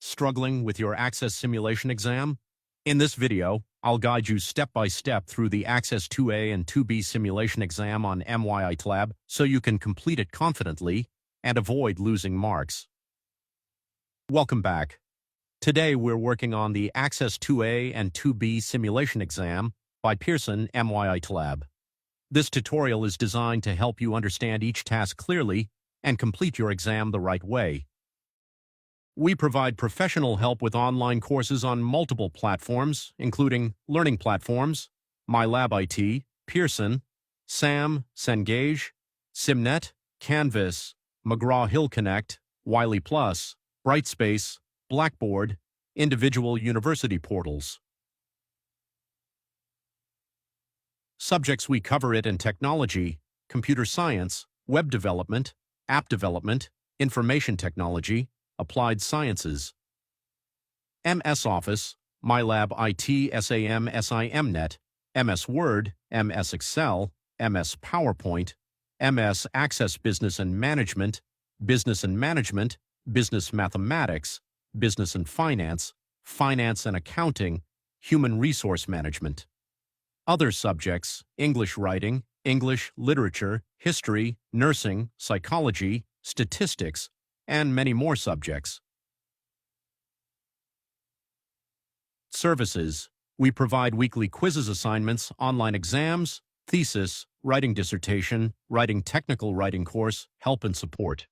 Struggling with your Access Simulation exam? In this video, I'll guide you step by step through the Access 2A and 2B simulation exam on MyLab so you can complete it confidently and avoid losing marks. Welcome back. Today we're working on the Access 2A and 2B simulation exam by Pearson MyLab. This tutorial is designed to help you understand each task clearly and complete your exam the right way. We provide professional help with online courses on multiple platforms, including learning platforms, MyLab IT, Pearson, Cengage, SIMnet, Canvas, McGraw Hill Connect, WileyPLUS, Brightspace, Blackboard, individual university portals. Subjects we cover it in technology, computer science, web development, app development, information technology, applied sciences. MS Office, MyLab IT SIMnet, MS Word, MS Excel, MS PowerPoint, MS Access Business and Management, Business Mathematics, Business and Finance, Finance and Accounting, Human Resource Management. Other subjects: English writing, English literature, history, nursing, psychology, statistics, and many more subjects. Services: we provide weekly quizzes, assignments, online exams, thesis, writing dissertation, writing technical writing course, help and support.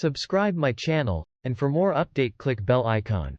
Subscribe my channel, and for more update click bell icon.